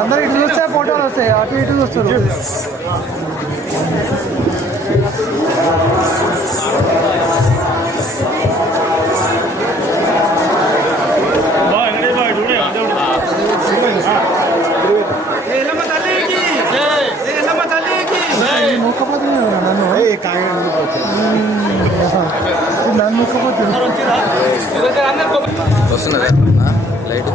అందరు ఇటు చూస్తే ఫోటోలు వస్తాయి, అటు ఇటు చూస్తారు. వస్తున్నదా లైట్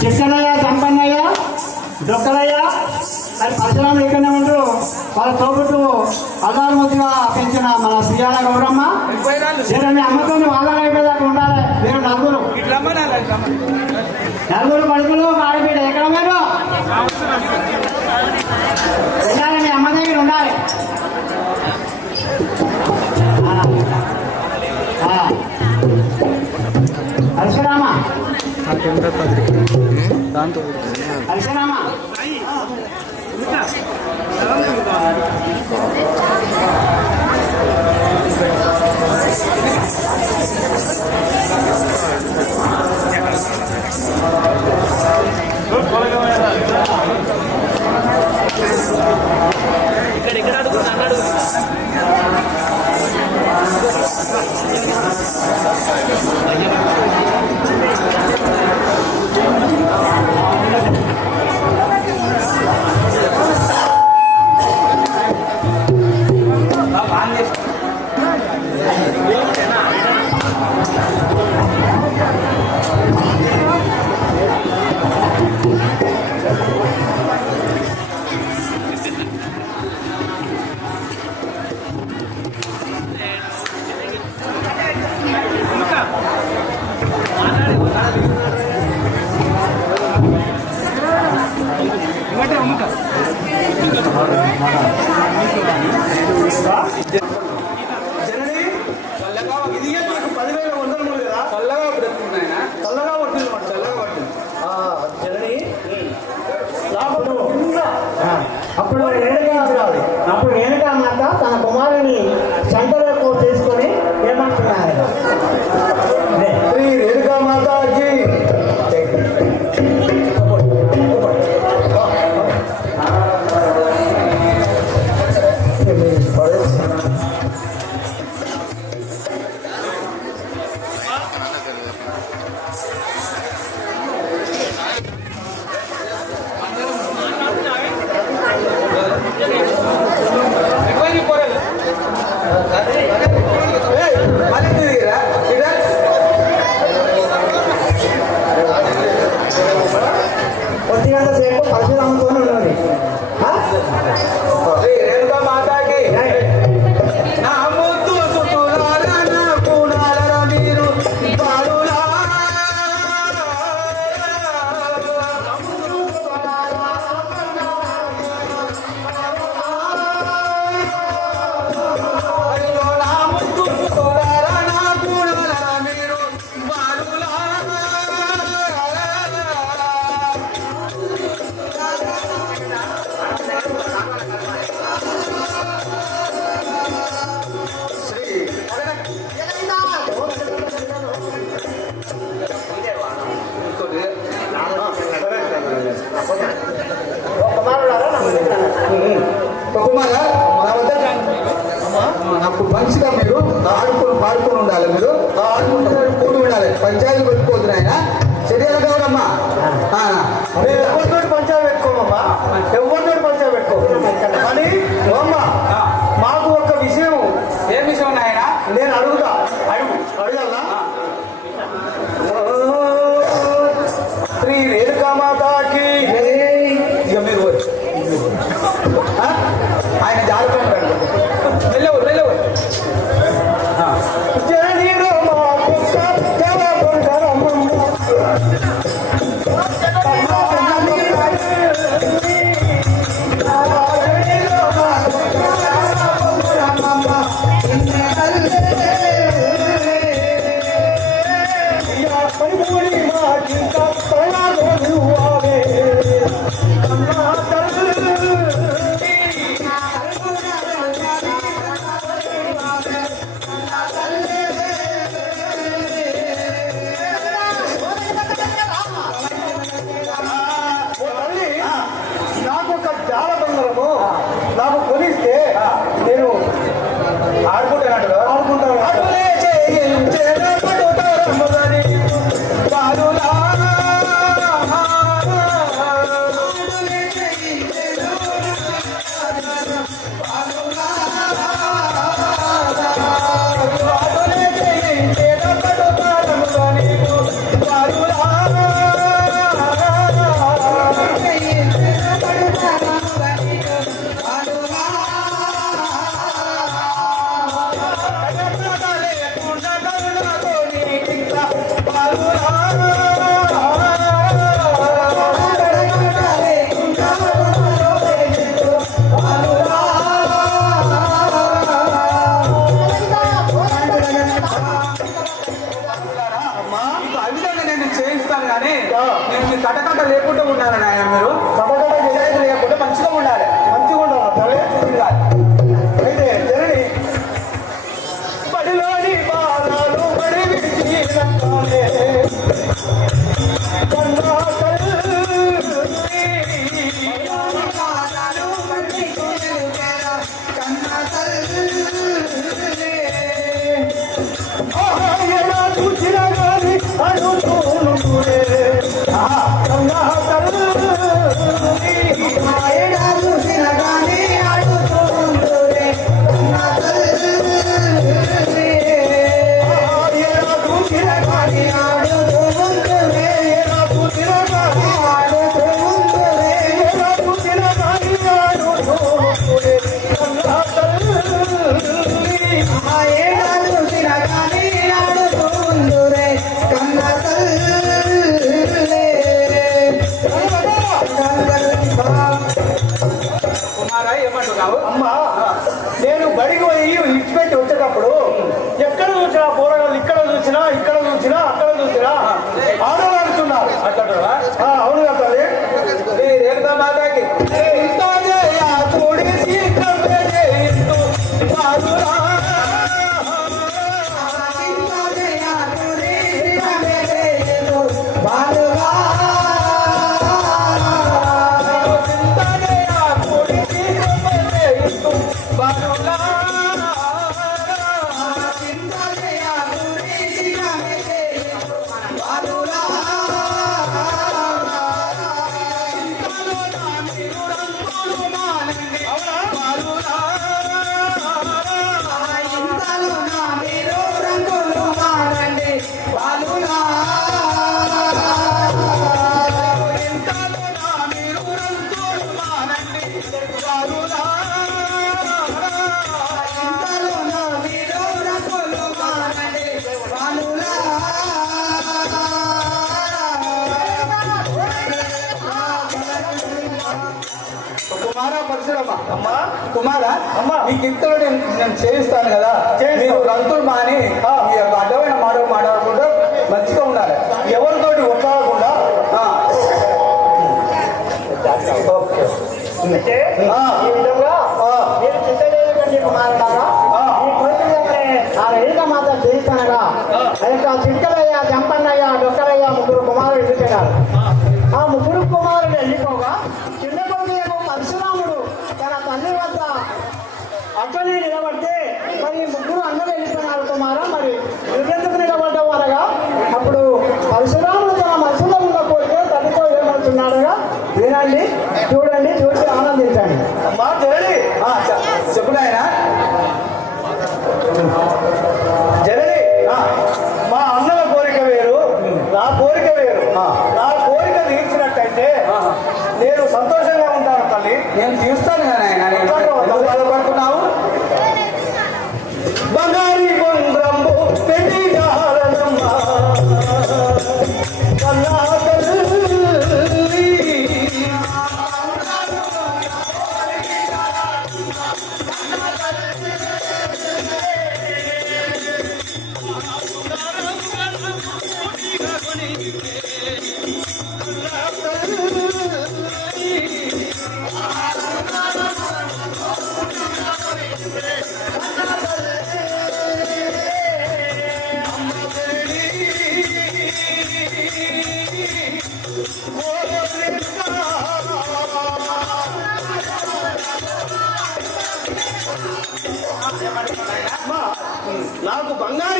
చిక్కనయ్య సంపన్నయ్య దొక్కలయ్య అది పరశురాములు ఇక్కడనే ఉంటారు. వాళ్ళ తోబుట్టు అదాలమతిగా పెంచిన మన శ్రీయాల గౌరమ్మ మీ అమ్మతో వాళ్ళ అయిపోయేదాకా ఉండాలి. మీరు నలుగురు పడుకులు ఆడబిడ్డ ఎక్కడ మీరు ఉండాలి, మీ అమ్మ దగ్గర ఉండాలి. పరశురామ పరశురామ ఇక్కడ అడుగుతున్నా అన్నాడు. అడగలనా? శ్రీ రేణుకామాతాకి ఇక మీరు పోయి. ఆ? ఆయన జాగ్రత్త వెళ్ళవు వెళ్ళవు జననీలో మా కుక్క తెలగొండరమ్మ. నాకు ఒక జాల బంగారము నాకు కొనిస్తే నేను ఆడుకుంటాను ఆడుకుంటాను చేయిస్తాను కానీ నేను మీ కటకట లేకుండా ఉండాలని ఆయన మీరు కటకట లేకుండా మంచిగా ఉండాలి మంచిగా ఉండాలి అయితే జరని బడిలోని బాలాలు బడి విడిచి అమ్మా నేను బడికి పోయి ఇచ్చిపెట్టి వచ్చేటప్పుడు ఎక్కడ చూసినా పోరగాళ్ళు ఇక్కడ చూసినా అక్కడ చూసినా ఆడవాడుతున్నారు అవును కదా రేణుకా మాతాకి కుమారా మీకు ఇంతలో నేను చేయిస్తాను కదా మీరు రంతులు మాని అడ్డమైన మాట్లాడకుండా మంచిగా ఉండాలి ఎవరితోటి ఒట్లాడకుండా ఈ విధంగా మీరు చిత్తలేదండి కుమారుడారా ఈ కోరిక రేణుకా మాత చేయిస్తానగా ఆ యొక్క చిక్కలయ్య జంపన్నయ్య డొక్కలయ్య ముగ్గురు కుమారులు వెళ్ళిపోయినారు. ఆ ముగ్గురు కుమారులు వెళ్ళిపోగా చిన్న కొడుకు పరశురాముడు తన తల్లి వద్ద అట్లనే నిలబడితే మరి ముగ్గురు అన్నలు వెళ్ళిపోయినారు కుమారా. మరి నువ్వెందుకు నిలబడ్డావు అనగా అప్పుడు పరశురాముడు తన మనసులో ఉన్న కోరిక తల్లితో ఏమంటున్నాడగా వినండి, చూడండి, చూసి ఆనందించండి. అమ్మా చెప్పు నాయన జనని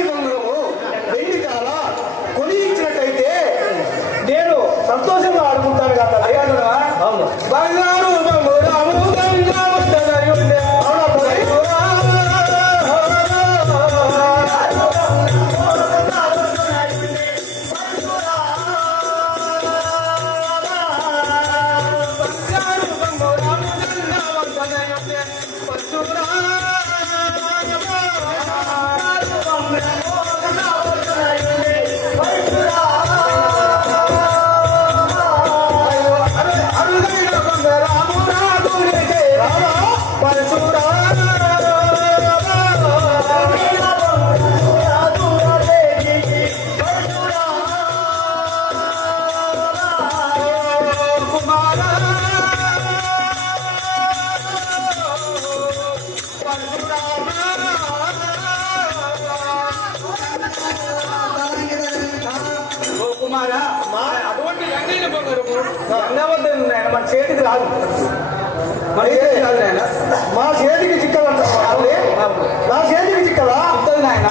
బంగారు బంగారము వెండి చాలా కొని ఇచ్చినట్టయితే నేను సంతోషంగా ఆడుకుంటాను కదా. అవును. బంగారు బంగారు గంగావతనయుండే అవునా కుమారా అటువంటి రంగైన బంగారము గంగావద్దను నాయన మన చేతికి రాదు. మన చేతికి రాదు నాయన. మా చేతికి చిక్కదంట. నా చేతికి చిక్కదా వస్తుంది నాయన.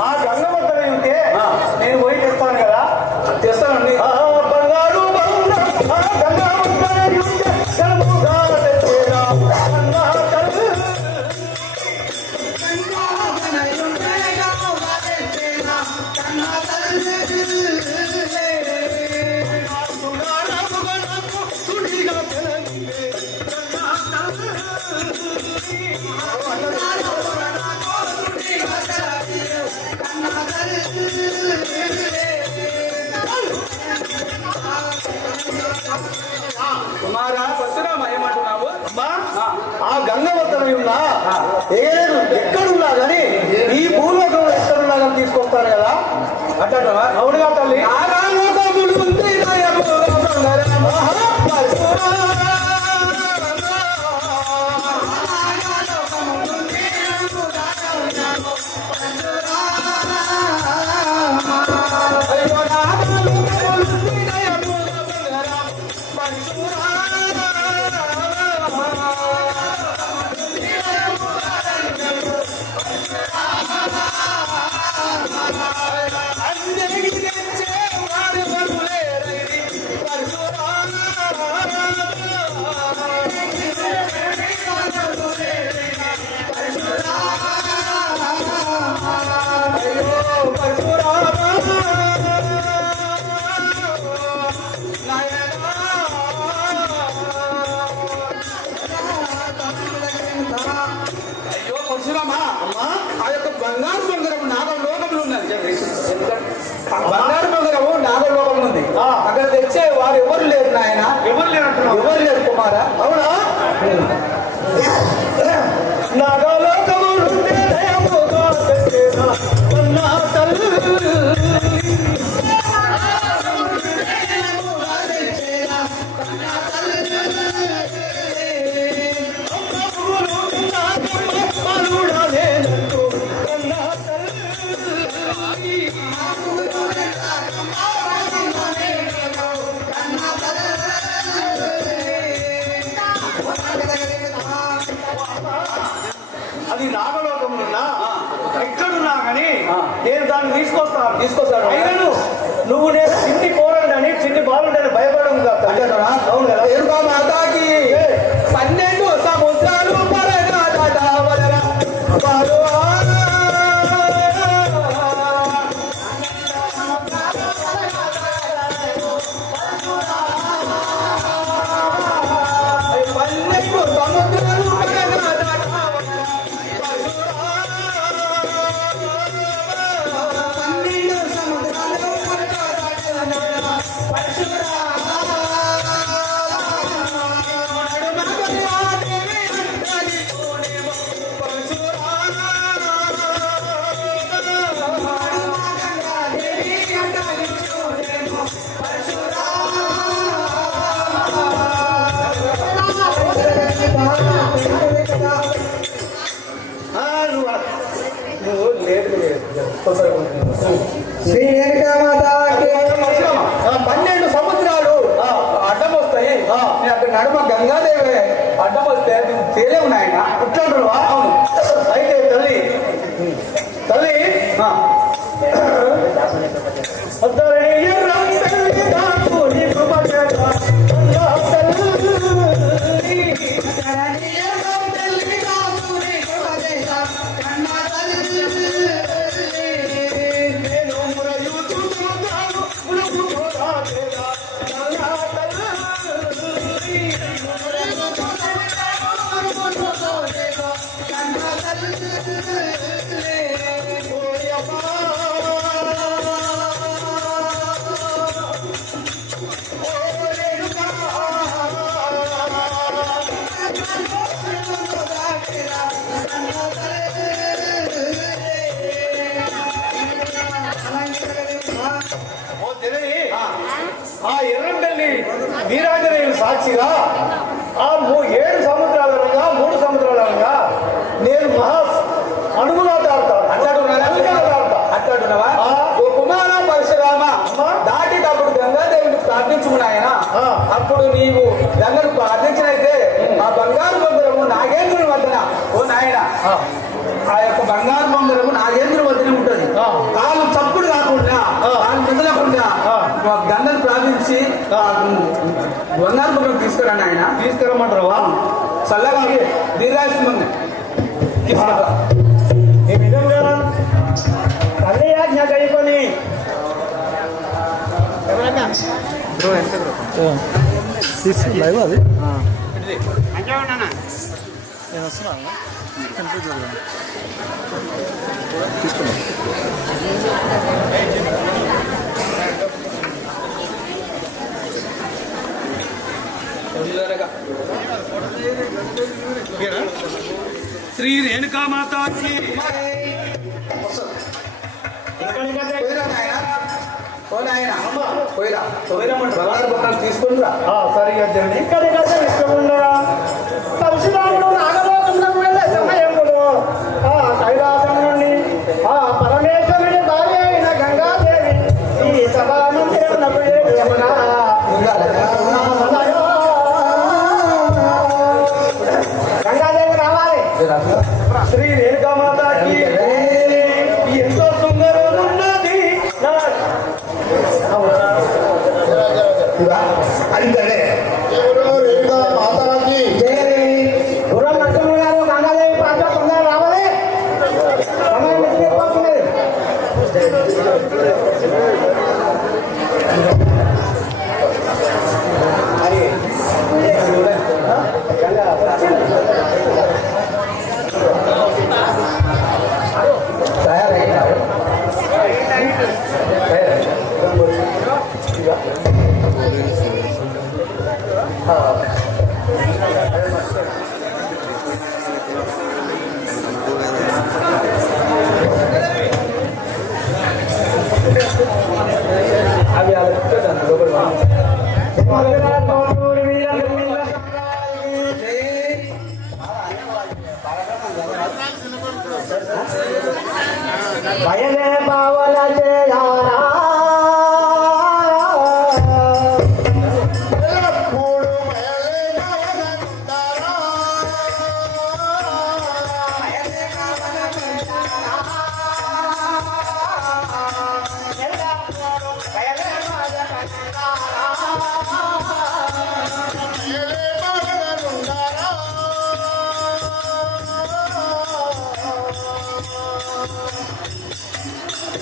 ఆ గంగవద్దన ఉంటే నేను పోయి తెస్తాను కదా. తెస్తానండి. బంగారు గంగవద్దన ఉంటే కనుముగా తెచ్చేరా కన్నా తల్లి. కుమారా పరశురామ ఏమంటున్నావు? ఆ గంగవద్దన ఉన్నా ఏడు ఎక్కడున్నా కానీ ఈ భూలోకంలో ఎక్కడున్నా కానీ తీసుకొస్తాను కదా. అంటావా? అవునుగా తల్లి. నారాయణములు ఉంది నయము బంగారమ పరశురామ. అయ్యో నారాయణములు ఉంది నయము బంగారమ పరశురామ. అందరికి తెచ్చే వారి బరువులే రైరి పరశురామ. అయ్యో పరశురామ అయ్యో పరశురామ ఆ యొక్క బంగారు బంగారం నాగలోకంలో ఉన్నది. బంగారు బంగారము నాగలోకంలో ఉంది. అక్కడ తెచ్చే వారు ఎవరు లేరు నాయన. ఎవరు లేరంటున్నావు? ఎవరు లేరు కుమారా. అవునా? నాగలోకము నుండి దయముగా తెచ్చేరా కన్నా తల్లి. అది నాగలోకమున్నా ఎక్కడున్నా కానీ నేను దాన్ని తీసుకొస్తాను. అయినను నువ్వు నేను చిన్ని పోరండి చిన్ని బాలుండని భయపడము కదా. అవును కదా. రేణుకా మాతాకి 12 సముద్రాలు పరగాదవలన పరువా. శ్రీ రేణుకామాతకి 12 సముద్రాలు అడ్డం వస్తాయి. నేను అక్కడ కడప గంగాదేవి అడ్డం వస్తే తేలే ఉన్నాయన. అట్లాంటున్నావా? అవును. అయితే తల్లి తల్లి ఆ ఎర్రంపల్లి వీరాంజనేయులు సాక్షిగా ఆ 7 సముద్రాల రంగా 3 సముద్రాల రంగా నేను అడుగులా దాడతాను. అట్లాడున్నావా? ఓ కుమార పరశురామ దాటేటప్పుడు గంగాదేవిని ప్రార్థించుకున్నాయన. అప్పుడు నీవు గంగను ప్రార్థించినైతే ఆ బంగారు బంగారము నాగేంద్రుని వద్దన ఓ నాయన ఆ యొక్క బంగారు బంగారము నాగేంద్రుని వద్దనే ఉంటుంది. కాలు చప్పుడు కాకుండా కాలు మిగలకుండా గంగను ప్రార్థించి బంగారు బంగారం తీసుకురాను ఆయన. తీసుకురమ్మంటారు. చల్లగా దీర్ఘాయుష్మంది తీసుకురా. ఈ విధంగా తల్లి ఆజ్ఞ కైకొని లైవ్ అది తీసుకున్నాం. శ్రీ రేణుకా మాతాకి తీసుకుని రా. సరిగా జరగండి. పరశురాముడు నాగలోకంలో వెళ్ళే సమయంలో ఆ కైలాసం నుండి ఆ పరమేశ్వరుడి భార్య అయిన గంగాదేవి ఈ సభా మందిరమునకు యమునా గంగాదేవి రావాలి. శ్రీ రేణుకా మాతాకి ఎంతో సుందరం ఉన్నది గుర్రం లక్ష్మణ్ గారు గంగాదేవి పాత్ర తొందరగా రావాలి. సమయం మించిపోతున్నది. తయారైనారు. అవి అలా లోపల బయలే బావల చేయారా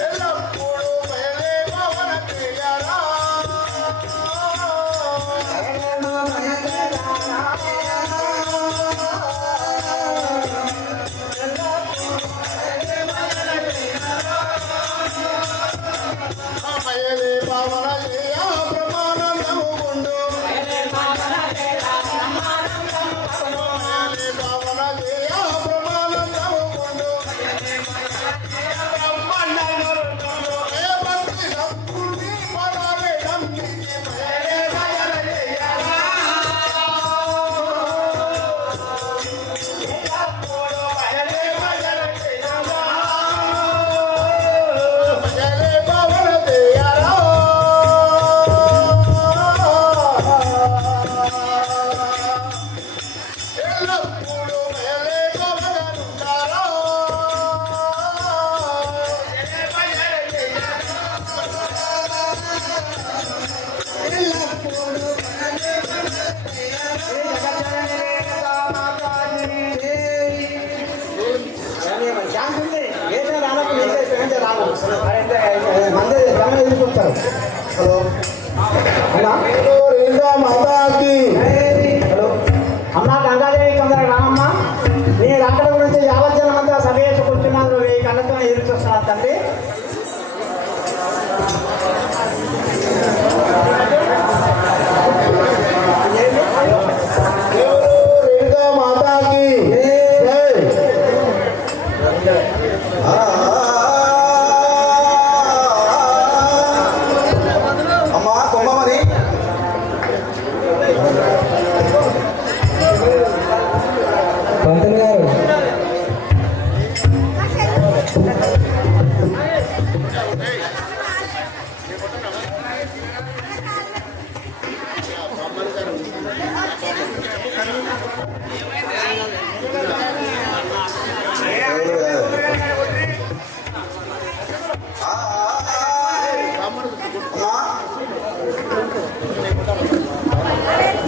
ఎల్లప్పుడూ ఛాన్స్ ఉంది ఏదైనా రానప్పుడు నీకే సెకండ్ రావు మంది గమనం ఎదుర్కొంటారు. హలో మాతాకి హలో అమ్మా గంగాదేవి తొందరగా రామమ్మ. నీ అక్కడ గురించి యావజ్జనం అంతా సభేసి కూర్చున్నాను. నువ్వు ఈ కళ్ళతో ఎదురు చూస్తున్నావు తండ్రి. రేణుకా మాతాకి అమ్మా కుంభమని పంతులు గారు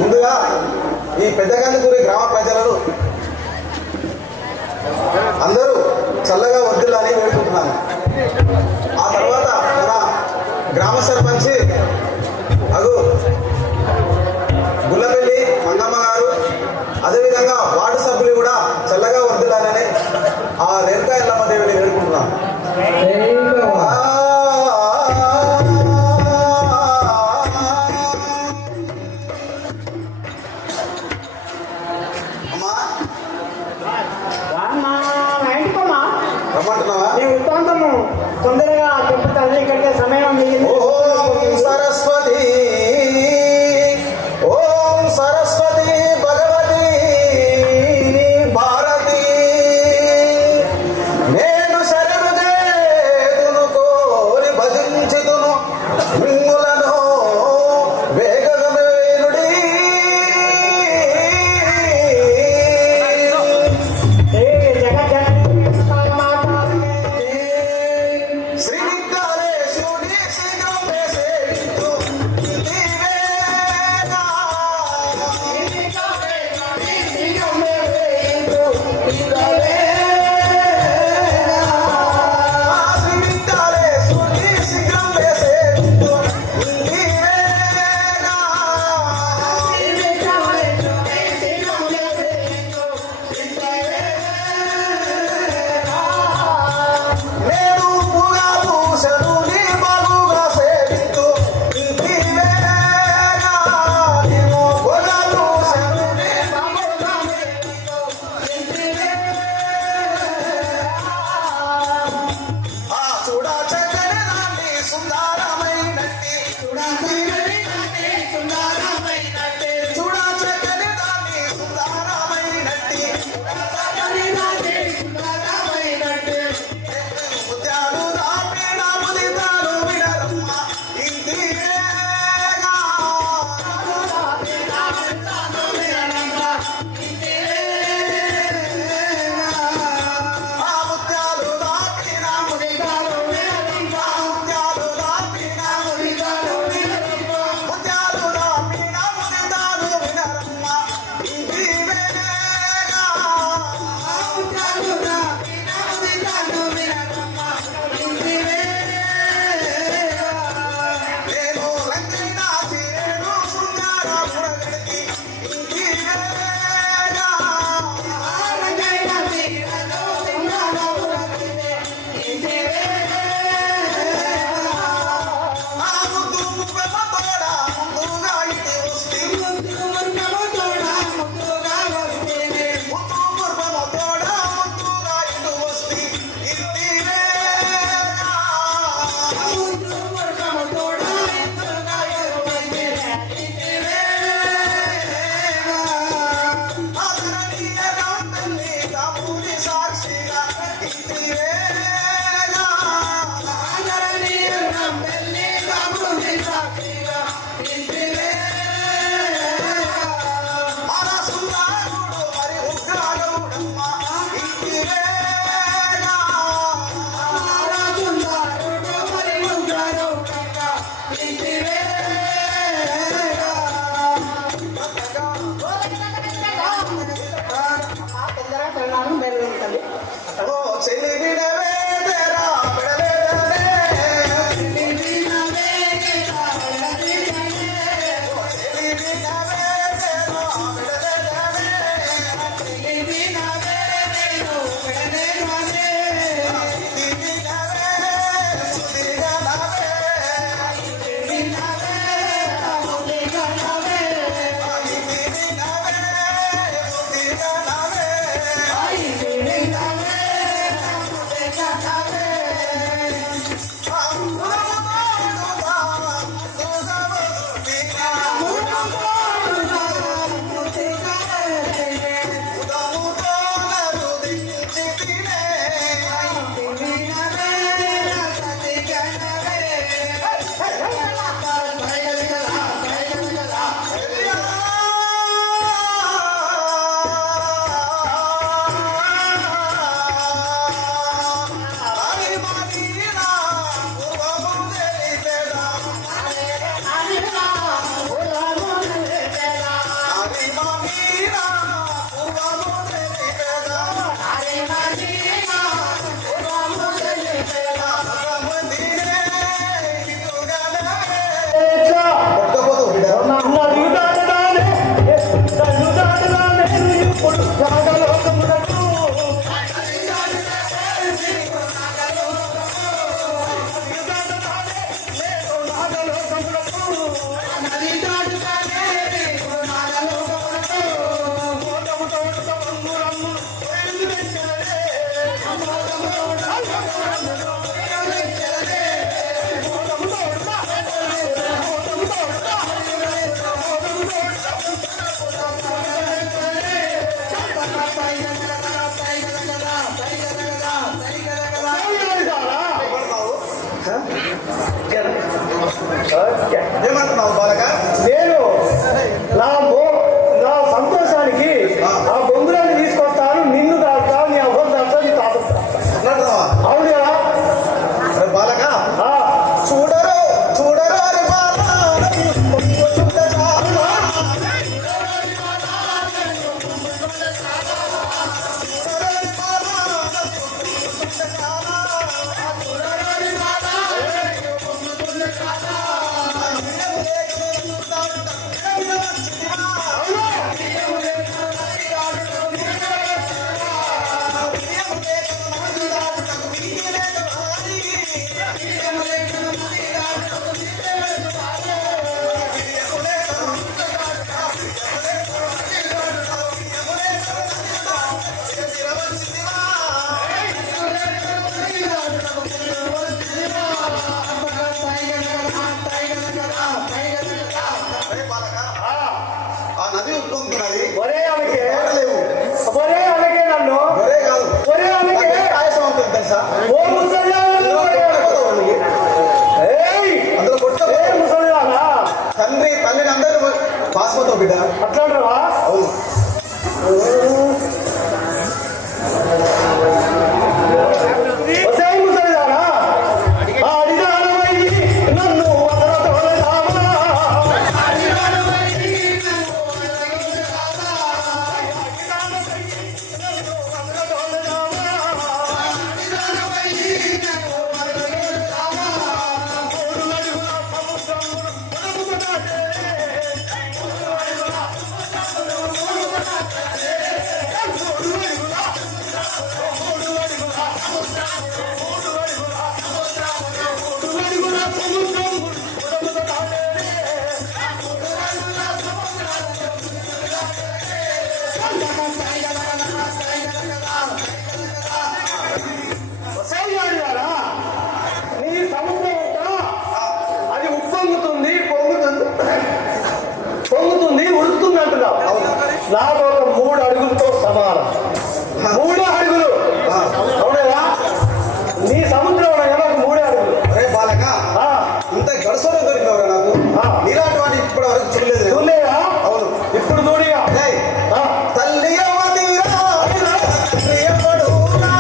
ముందుగా ఈ పెద్దగందుకూరి గ్రామ ప్రజలను అందరూ చల్లగా వర్ధిల్లాలని వేడుకుంటున్నాను. ఆ తర్వాత మన గ్రామ సర్పంచి అగు గుల్లపల్లి మంగమ్మ గారు, అదేవిధంగా వార్డు సభ్యులు కూడా చల్లగా వర్ధిల్లాలని ఆ రేణుకా ఎల్లమ్మ దేవిని వేడుకుంటున్నాను. అమ్మా రామ్మా, మా ఇంటికమ్మా. రమ్మంటున్నావా? నీ వృత్తాంతము తొందరగా చెప్తాను. ఇక్కడికే సమయం మిగిలింది. ఓం సరస్వతి, ఓం సరస్వతి భగవతి భారతి, నేను శరణు చేతును కోరి భజించుదును మిమ్ములను వేగమేనుడి. ఏ జగజ్జనని మాతాకి. శ్రీ విద్యాలయేశ్వరుని శీఘ్రం వేసేట్టు ఇది ఏమంటున్నావు బాలక? నేను నా సంతోషానికి ఆ బొంగురాన్ని తీసుకొస్తాను, నిన్ను దాకా నీ అవ్వదు దాకా నీ తాత అంటున్నావా? అవును కదా. అరే బాలక, ఆ, చూడరు చూడరు రే బాల, ఆ నది ఉప్పొంగుతున్నది. ఒరే ఆమెకే లేవు. ఒరే ఆమెకే నన్ను ఒరే కాదు, ఒరే ఆమెకే ఆయాసం అవుతుంది తెలుసా? ఓ ముసలిదానా, ఒరే ఆమెకే. ఏయ్, అందులో కొట్ట ఏ ముసలిదానా? తల్లిని అందరూ పాస్పోతావు బిడ్డ. అట్లాంటావా? అవును. ఒసేయ్ ముసలిదానా, ఆ అడిగానమై నన్ను వదలతోలదామా? ఒసేయ్ అడిగారా, నీ సముద్రం అంతా అది ఉప్పొంగుతుంది, పొంగుతుంది, ఉడుకుతుంది అంటున్నావు. నాకు ఒక 3 అడుగులతో సమానం. 3 అడుగులు. అవునా? నీ సముద్రం అనగా నాకు 3 అడుగులు. అరే బాలక, ఆ, ఇంత గడసలో దొరికినవరా నాకు? నీలాంటి వాడిని ఇప్పటి వరకు చూడలేదు నేను. చూడలేదా? అవును. ఇప్పుడు చూడిగా. ఏయ్, ఆ, తల్లి అవ్వదీరా, తండ్రి అవ్వడురా.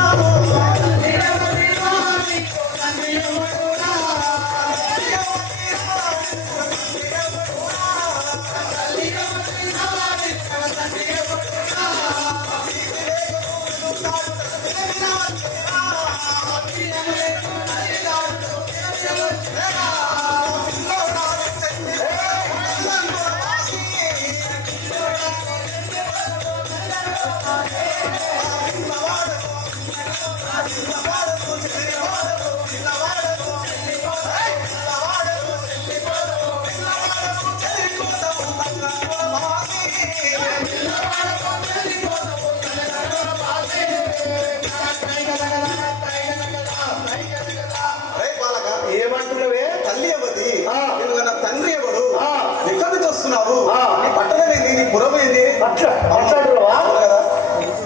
అరే బాలక, ఏమంటున్నావే? తల్లి అవ్వది, ఆ. నేను కన్నా తండ్రి ఎవడు? ఆ. ఎక్కడి నుంచి వస్తున్నావు? ఆ. నీ పట్టణం ఏంది? నీ పురం ఏంది? అట్లాంటున్నావా? అవును కదా?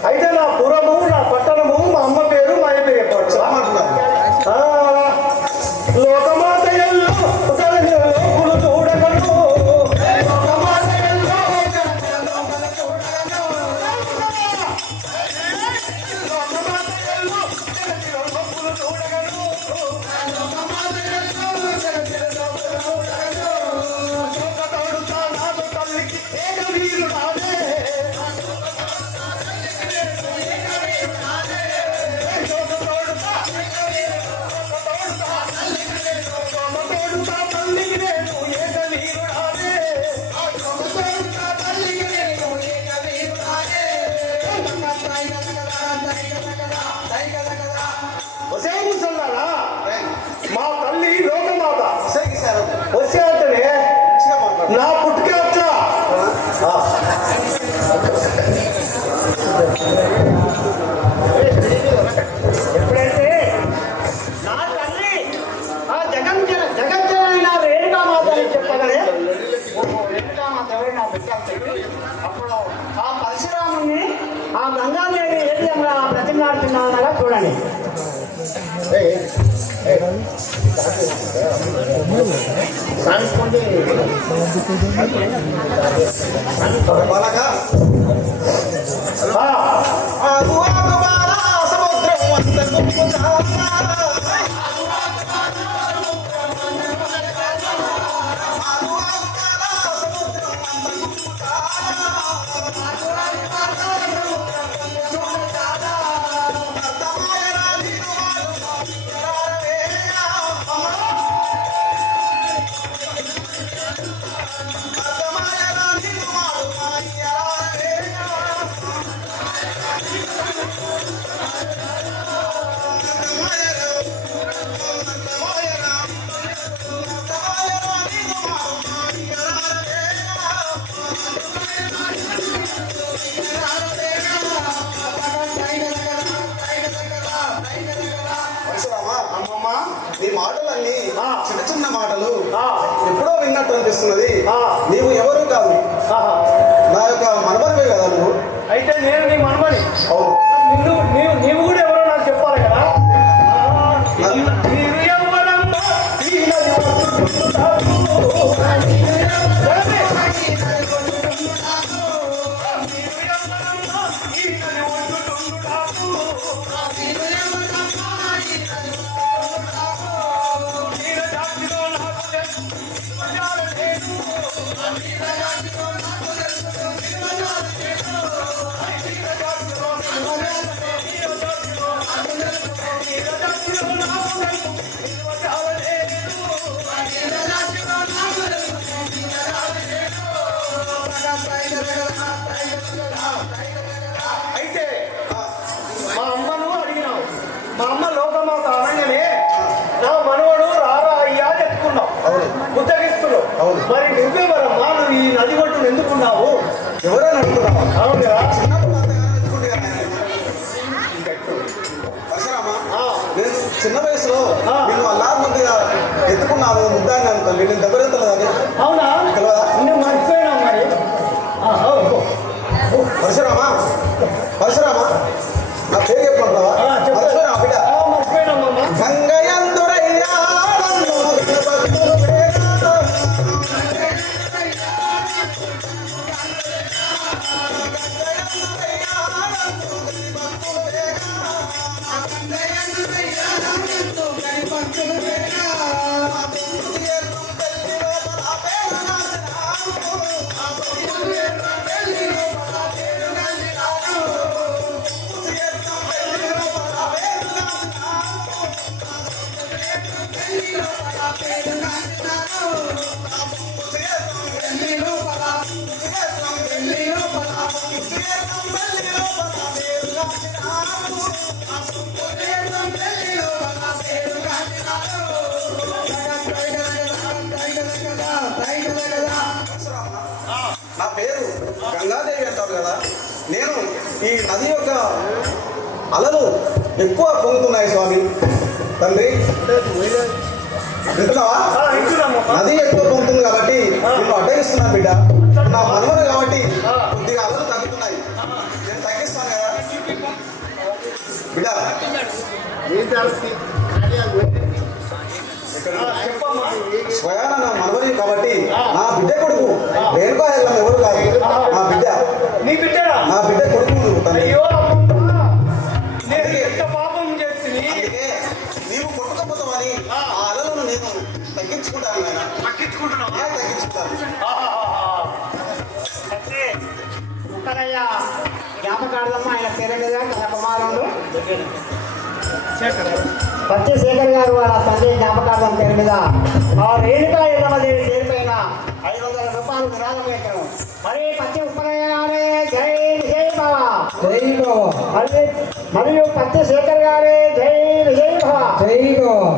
అయితే నా పురము, నా పట్టణము, మా అమ్మ పేరు, మా అయ్య పేరు చెప్పవచ్చు. చెప్పమంటున్నాను. లోకమాత ఎల్లు లోకులు చూడగలరు. లోకమాత ఎల్లు లోకులు చూడగలరు. లోకమాత ఎల్లు లోకులు చూడగలరు. శోకతోడుతా నాదు తల్లికి ఏక వీరు రాదే. మా తల్లి లోకమాత వచ్చే అంటేనే నా పుట్టుకే అట్లా. ఎప్పుడైతే చూడండి. బాలక సముద్రం అంత నీ మాటలన్నీ చిన్న చిన్న మాటలు ఎప్పుడో విన్నట్టు అనిపిస్తున్నది. నీవు ఎవరు కాదు, నా యొక్క మనవరివే కదా నువ్వు. అయితే నేను నీ మనమని. అవును. నీవు కూడా ఎవరో నాకు చెప్పాలి కదా. అయితే మా అమ్మను అడిగినావు. మా అమ్మ లోకమాత అనగానే నా మనవడు రారా అయ్యా అని ఎత్తుకున్నావు, ఉద్దగిస్తున్నావు. మరి నువ్వెవరమ్మా? నువ్వు ఈ నది ఒడ్డును ఎందుకున్నావు? ఎవరైనా అనుకున్నావా? అవును కదా. పరశురామా, నేను చిన్న వయసులో నేను అల్లా ముందుగా ఎత్తుకున్నాను, ముద్దాన్ని అనుకోండి, నేను దగ్గరెత్తలేదని. అవునా? నువ్వు మర్చిపోయినా మరి. పరశురామా, పరశురామా, నా పేరు చెప్పమంటావా? పరశురామా బిడ్డ. మర్చిపోయినామమ్మా. గంగయందురయ్యా నన్ను భక్తులు వేగా. నా పేరు గంగాదేవి అంటారు కదా. నేను ఈ నది యొక్క అలలు ఎక్కువ పొంగుతున్నాయి స్వామి. తండ్రి వింటున్నావా? నది ఎక్కువ పొంగుతుంది కాబట్టి నేను అడ్డగిస్తున్నాను బిడ్డ. నా మనవరు కాబట్టి కొద్దిగా అలలు తగ్గుతున్నాయి, నేను తగ్గిస్తాను కదా బిడ్డ. స్వయాన నా మనవరి కాబట్టి నా బిడ్డ కొడుకు రేణుకా ఎల్లమ్మ ఎవరు కాదు, నా బిడ్డ. నీ బిడ్డరా? నా బిడ్డ కొడుకు నువ్వు తండ్రి. అయ్యో నేను ఎంత పాపం చేస్తుంది. అందుకే నీవు కొట్టుకపోతావని ఆ అలలను నేను తగ్గించుకుంటాను నాయన. పట్టించుకుంటున్నావా? నేను తగ్గించుకుంటాను. అంటే ఉత్తరయ్య జ్ఞాపకార్థం ఆయన పేరు మీద తన కుమారుడు పచ్చి శేఖర్ గారు వాళ్ళ తండ్రి జ్ఞాపకార్థం పేరు మీద ఆ రేణుకా ఎల్లమ్మదేవి పేరు పైన 500 రూపాయలు విరాళం పెట్టాను. మరి పచ్చి ఉత్తరయ్య గారే జై విజయ్ భవ. జై బాబా. మరియు పచ్చి శేఖర్ గారే జై విజయ్ భవ. జై బాబా.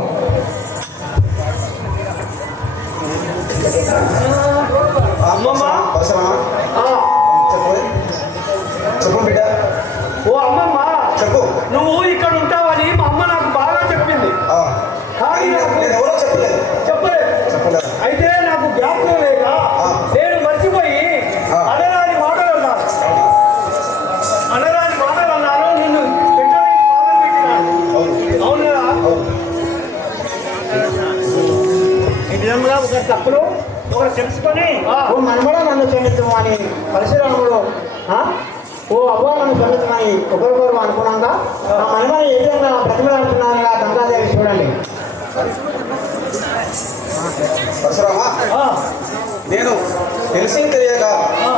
అమ్మమ్మ. పరశురామా, చెప్పు చెప్పు బిడ్డ. ఓ అమ్మమ్మ, చెప్పు. నువ్వు ఇక్కడ ఉంటావని మా అమ్మ నాకు బాగా చెప్పింది. కానీ నాకు నేను ఎవరో చెప్పలేదు. చెప్పలేదు. అయితే నాకు జ్ఞాపకం లేక నేను మర్చిపోయి అనరాని మాటలు అన్నాను. నిన్ను పెట్టడానికి బాధ పెట్టినాను. తప్పులు ఒకరు తెలుసుకొని ఓ మనమడ నన్ను క్షమించము అని పరశురాముడు ఓ అవ్వ నన్ను క్షమించమని ఒకరికొకరు అనుకున్నాక ఆ మనమని ఏ విధంగా ప్రతిమలాడుతున్నారుగా గంగాదేవి చూడండి. పరశురామా, నేను తెలిసి తెలియక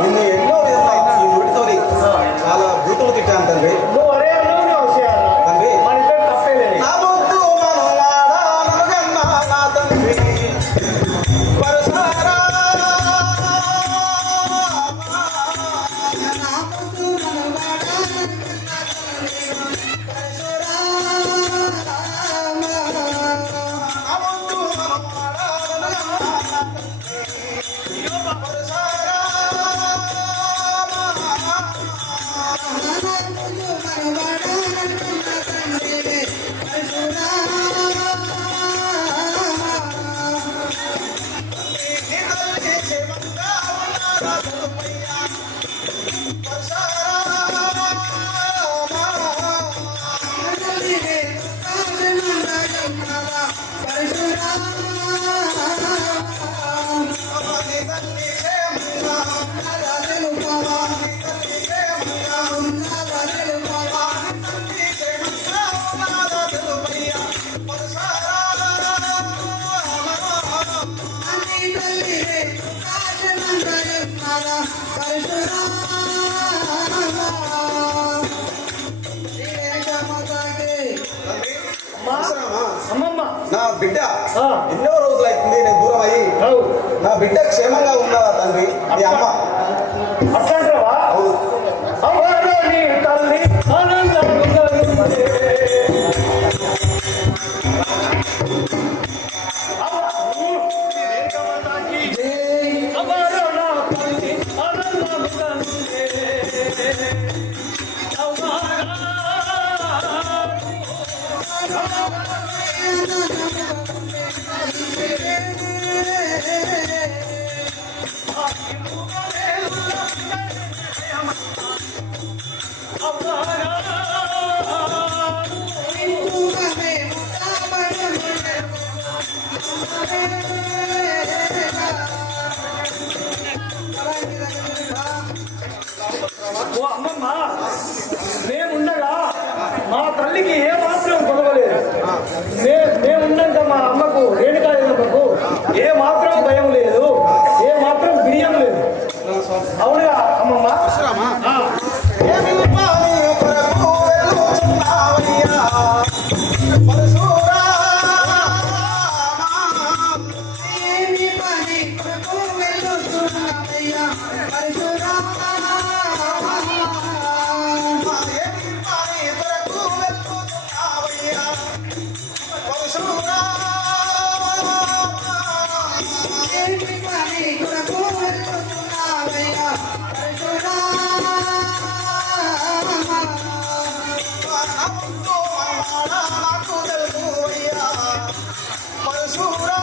నిన్ను ఎన్నో విధంగా ఈ నోటితో చాలా బూతులు తిట్టాను తండ్రి. నువ్వు అరే తండ్రి మన ఇద్దరు తప్పేలేదు. నా బొద్దు మనవాడా నలుగన్నా నా తండ్రి పరశురామా. అమ్మమ్మ నా బిడ్డ ఎన్నో రోజులైతుంది నేను దూరం అయ్యి. నా బిడ్డ క్షేమంగా ఉన్నదా తండ్రి? నీ అమ్మ అట్లాంటివా? అవును. అవరో నీ తల్లి ఆనందముగా ఉన్నదే. అవరో నా తల్లి ఆనందముగా ఉన్నదే. ఓ అమ్మమ్మ, మేముండగా మా తల్లికి ఏ మాత్రం కొలవలేదు. మేమున్నాక మా అమ్మకు రేణుకాయలకు ఏ మాత్రం భయం లేదు, ఏ మాత్రం బిడియం లేదు. అవునుగా అమ్మమ్మ? ఏమి పాని కొరకు వెలుచున్నావయ్యా పరశురామా. ఏమి పని కొరకు వెళ్ళుతున్నావయ్యా పరశురామా. ఏమి పాని కొరకు వెలుచున్నావయ్యా పరశురామా. ఏమి పని కొరకు వెళ్ళుతున్నావయ్యా పరశురామా. నాముతో మనవాడా నాకు తెలుసువయ్యా పరశురామా.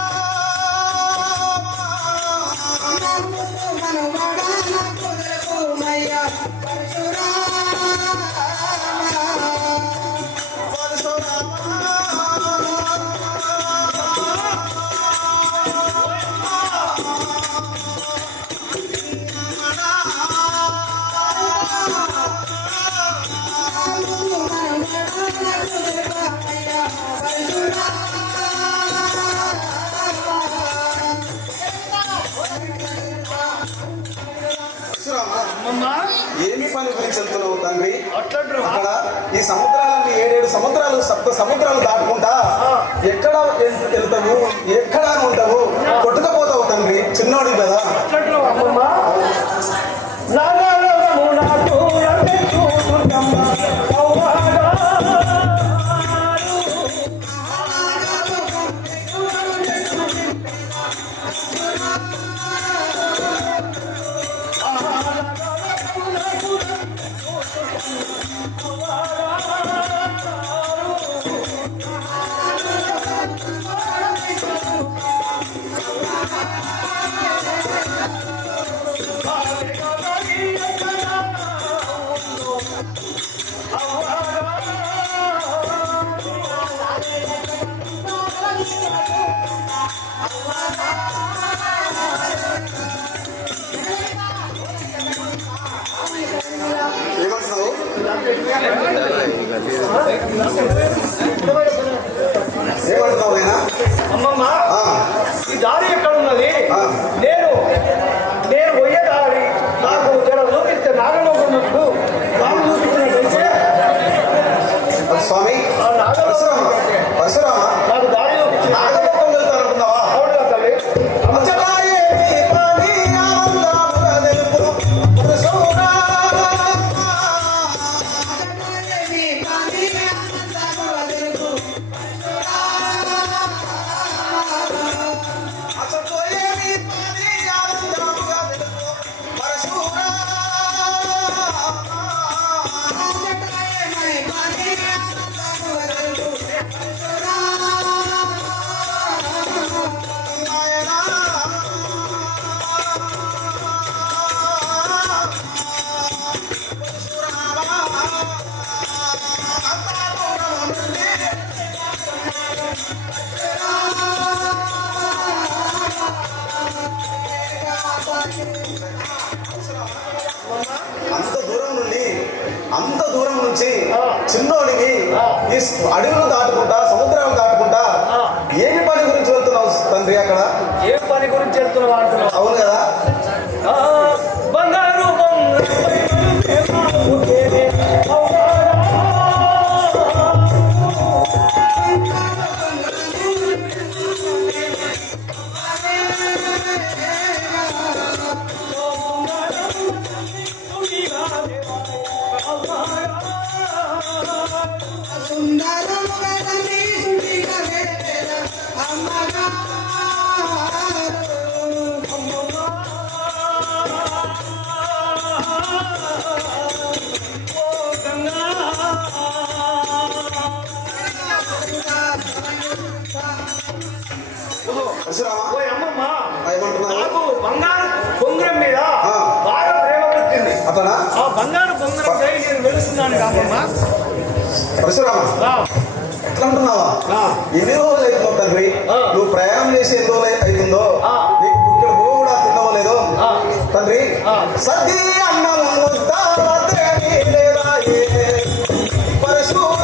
నాముతో మనవాడా నాకు తెలుసువయ్యా పరశురామా. నాముతో మనవాడా నాకు తెలుసువయ్యా పరశురామా, అమ్మమ్మ ఏమి పని గురించి వెళ్తున్నావు తండ్రి? అట్లంటారు. అక్కడ ఈ సముద్రాలన్నీ 7 సముద్రాలు, 7 సముద్రాలు దాటుకుంటా ఎక్కడ వెళ్తావు, ఎక్కడ ఉంటావు, కొట్టుకపోతావు తండ్రి. చిన్నోడి కదా. అట్లంటారు అమ్మమ్మ. నాగలోకము నాకు రండి చూసుకమ్మ. పరశురామా. ఏమంటున్నావు నాయనా? అమ్మమ్మ ఆ, ఈ దారి ఎక్కడ ఉన్నది? ఆ. నేను పోయే దారి నాకు జర చూపిస్తే నాగలోకముకు రాము చూపించినట్టయితే స్వామి ఆ పరశురామ నాగలోకం పరశురామ నాకు దారి చూపించిన నాగలోకం వెళ్తానంటున్నావా? అవునుగా తల్లి. అచ్చటాయే నీ పాని ఆనందముగా తెలుపు పరశురామ. అచ్చటోయే నీ పాని ఆనందముగా తెలుపు పరశురామ. అంత దూరం నుంచి చిన్నోడివి ఈ అడవులు దాటుకుంటా సముద్రాలు దాటుకుంటా ఏమి పని గురించి వెళ్తున్నావు తండ్రి అక్కడ? ఏం పని గురించి వెళ్తున్నావు అంటున్నావు? అవును కదా? బంగారు పరశురామ ఓ అమ్మమ్మ ఏమంటున్నావు? నాకు బంగారు బొంగరం మీద ఆ. బాగా ప్రేమ పుట్టింది. అతనా? ఆ బంగారు బొంగరం పై నేను వెలుస్తున్నాను అమ్మమ్మ. పరశురామ ఎట్లా అంటున్నావా? ఎన్ని రోజులు అవుతుందో తండ్రి నువ్వు ప్రయాణం చేసి ఎన్ని రోజులు అవుతుందో నీకు ఇక్కడ కూడా తిన్నవో లేదో తండ్రి. సద్ది అన్నం ముద్దాదేవి లేదా ఏ పరశురామ.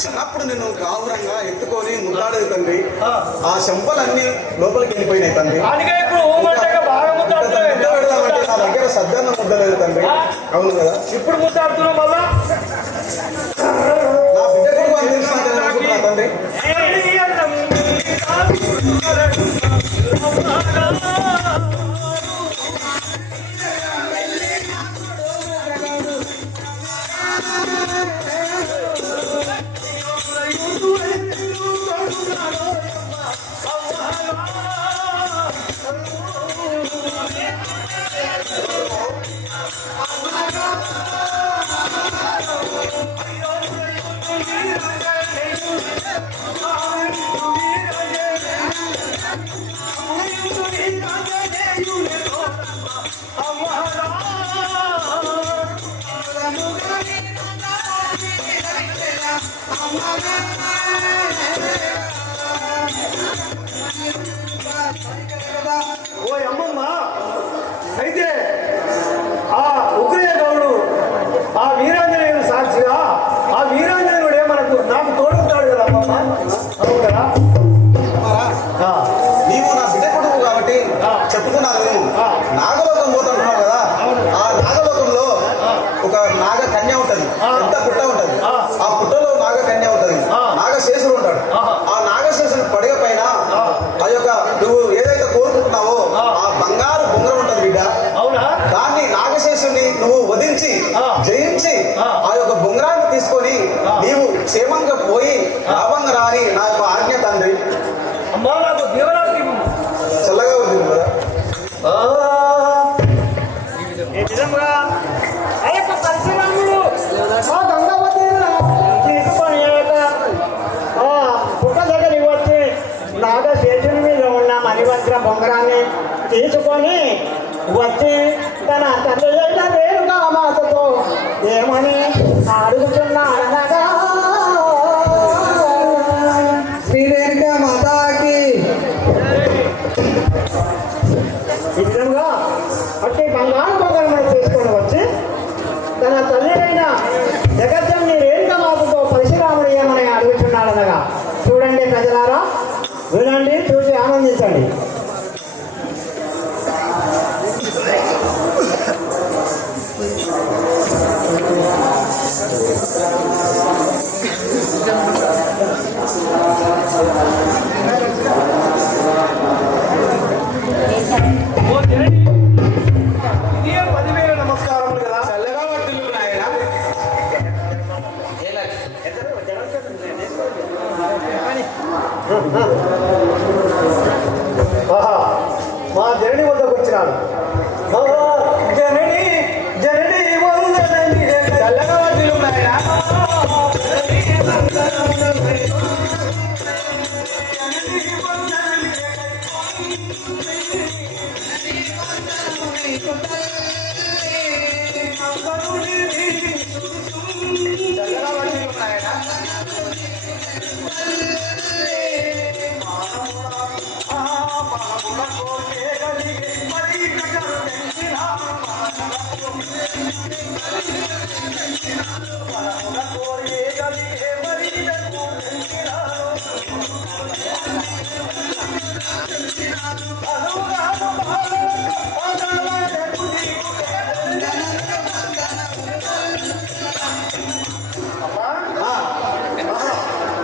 చిన్నప్పుడు నిన్ను గావురంగా ఎత్తుకొని ముద్దాడేది తండ్రి. ఆ చెంపలన్నీ లోపలికి వెళ్ళిపోయినాయి తండ్రి. అందుకే ఇప్పుడు ఊమంటగా బాగా ముద్ద ముద్దాడుతున్నావు. పెడదామంటే నా దగ్గర సద్దన్న ముద్ద లేదు తండ్రి. అవును కదా? ఇప్పుడు ముద్దాడుతున్నావు మళ్ళా. నా బిడ్డకు అందించినట్టు అనుకుంటున్నా తండ్రి. ఓ అమ్మమ్మ, అయితే ఆ ఉగ్రయ గౌడు ఆ వీరాంజనేయుడు సాక్షిగా ఆ వీరాంజనేయుడే మనకు నాకు తోడుతాడు కదా అమ్మమ్మ. అవును కదా? మా చల్లగా ఉంది కదా. ఈ విధంగా ఆ యొక్క పరశురాముడు ఆ గంగావతిని తీసుకొని పుట్ట దగ్గరికి వచ్చి నాగ చేతుల మీద ఉన్న మణివజ్ర బొంగరాన్ని తీసుకొని వచ్చి తన తల్లి అయిన రేణుకా మాతతో ఏమని అడుగుతున్నాడనగా శ్రీ రేణుకా మాతాకి ఈ విధంగా అట్టి బంగారు బొంగరమును తీసుకొని వచ్చి తన తల్లినైన జగజ్జన్ని రేణుకా మాతతో పరశురాముడు ఏమని అడుగుతున్నాడనగా చూడండి ప్రజలారా, వినండి, చూసి ఆనందించండి. ఇదే 10,000 నమస్కారములు కదా. చల్లగా వర్తిల్లు నాయన. ఆహా, మా జనని వద్దకు వచ్చినాడు. జనని జనని వందనని చల్లగా వర్తిల్లు నాయన. చల్లగా వర్తిల్లు నాయన.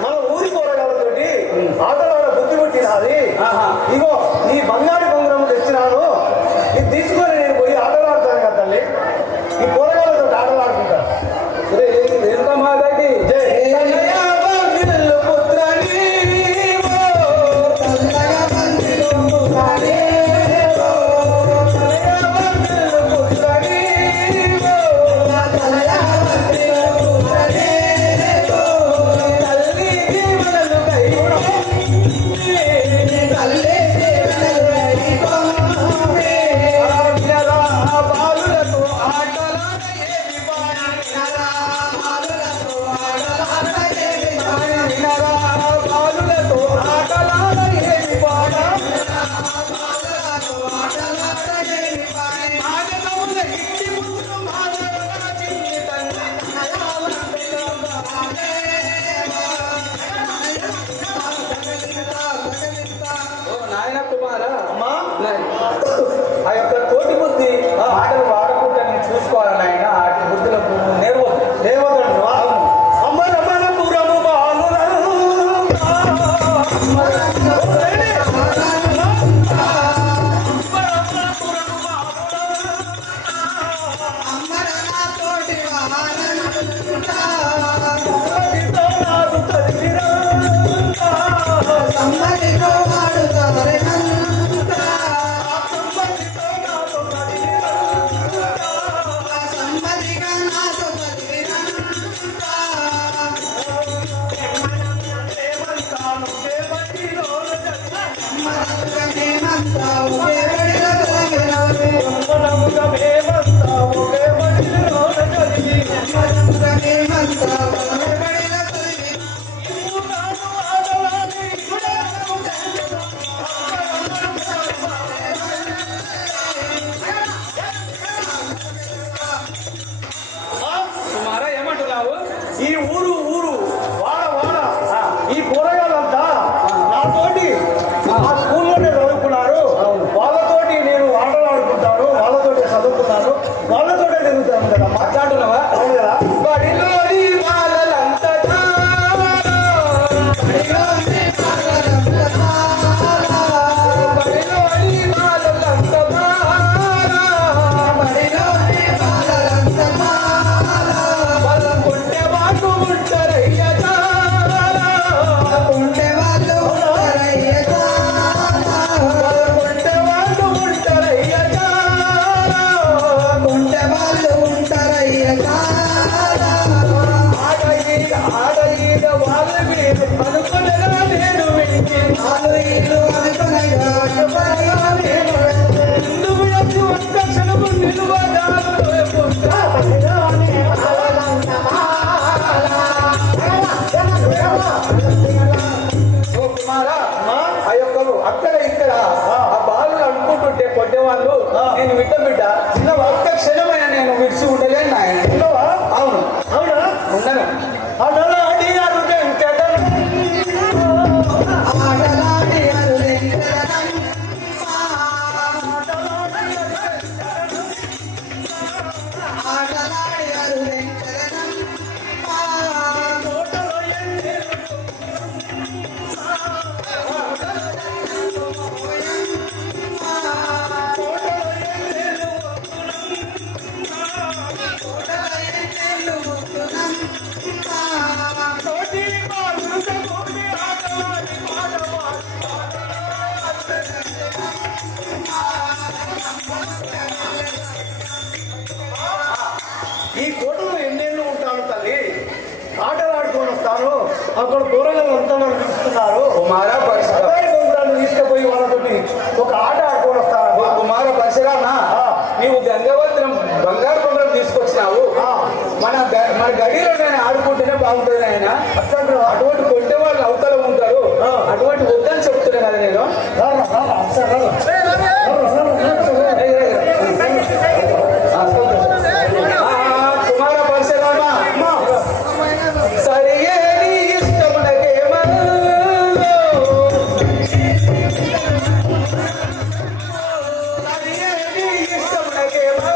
మన ఊరి కూరగాయలతోటి ఆటలాడ బుద్ధి పుట్టినది. ఇగో ఈ బంగారు బొంగరం తెచ్చినాను, ఇది తీసుకొని నేను పోయి ఆటలాడతాను కదా తల్లి. ఈ కూరగాయలతో ఆటలాడుకుంటాను. శ్రీ రేణుకా మాతాకి జై. చల్లగా వర్తిల్లు పుత్రని ఓ. చల్లగా వర్తిల్లు పుత్రని ఓ. చల్లగా వర్తిల్లు పుత్రని ఓ. చల్లగా వర్తిల్లు పుత్రని ఓ. తల్లి దీవెనలు కైకొమ్మి. తల్లి దీవెనలు కైకొమ్మి. ఆజ్ఞరా బాలులతో ఆటలాడ ఏమి పాడి. వినరా బాలులతో ఆటలాడ ఏమి పాడి. వినరా బాలులతో ఆటలాడ ఏమి పాడ. మానవుల ఇంటి ముందు మానవుల చిన్ని తల్లి. ఓ నాయన కుమారా, అమ్మా, ఆ యొక్క తోటి బుద్ధి మాటలు వాడకుండా నేను చూసుకోవాలి నాయన. ఆటి బుద్ధులకు నేర్వద్దు. దేవతడు అమ్మ రమణపురము బాలురంతా. నాదు తల్లిరంతా. సంబంధితో నాదు తల్లిరంతా. దేవంతాను దేవతిలోన జన్మనముగ దేవంతావు దేవతిలోన జరిగి. ఇప్పుడాను ఆడలాగి కుమారా ఏమంటున్నావు? ఈ ఊరు ఊరు వాడ వాడ ఈ కూరగాయలంతా నాతోటి ఆ స్కూల్లోనే చదువుకున్నారు. వాళ్ళతోటి నేను ఆటలాడుకుంటాను, వాళ్ళతోటి ఈ కోటలో ఎన్నేళ్ళు ఉంటాను తల్లి, ఆటలు ఆడుకొని వస్తాను. అక్కడ కూరగాయలు అంతా నన్ను పిలుస్తున్నారు. కుమార పరశురామ, అబ్బాయి బొమ్మలను తీసుకుపోయి వాళ్ళతోటి ఒక ఆట ఆడుకొని వస్తాను. ఓ కుమార పరశురామ, నీవు గంగవత్రం బంగారు కొండలు తీసుకొచ్చినావు. మన గడిలో నేను ఆడుకుంటేనే బాగుంటుంది ఆయన. అటువంటి కొట్టే వాళ్ళు అవతల ఉంటారు, అటువంటి వద్దని చెప్తున్నా కదా నేను. కుమార పరశురామ, సరియే నీ ఇష్టమునకేమో, సరియే నీ ఇష్టమునకేమో,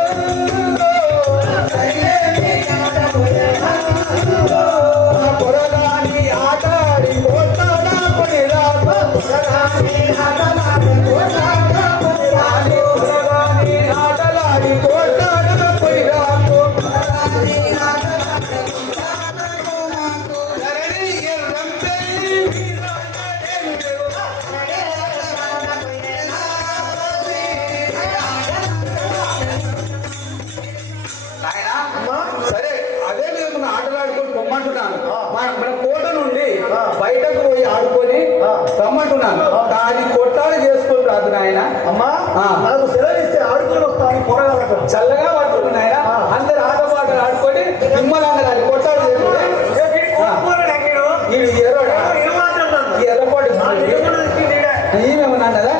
పొరగాని ఆటాడి కోటాడా కొనిరాకు, పొరగాని ఆటలాడి కోటాడా కొనిరాకు. ధరణి ఎర్రంపై నాయనా, సరే అదే నేను మన ఆటలు ఆడుకొని పొమ్మంటున్నాను. మన కోట నుండి బయటకు పోయి ఆడుకొని రమ్మంటున్నాను. కానీ కొట్టాలు చేసుకొని రాదు నాయన. అమ్మా ఆ. నాకు సెలవు ఇస్తే ఆడుకొని వస్తాను కూరగాయలకు. చల్లగా పడుతుంది నాయన. అందరు ఆటపాటలు ఆడుకొని నిమ్మలంగా రాని కొట్టాలు చేసుకుంటే ఈ ఎర్రడా ఈ ఎర్రపాటు ఈమెమన్నా అన్నదా?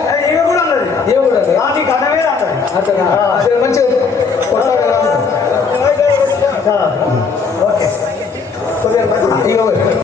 ఏముడు అతను అదే మంచిగా కొట్టాడు. ఓకే కొద్దిగా ఇగో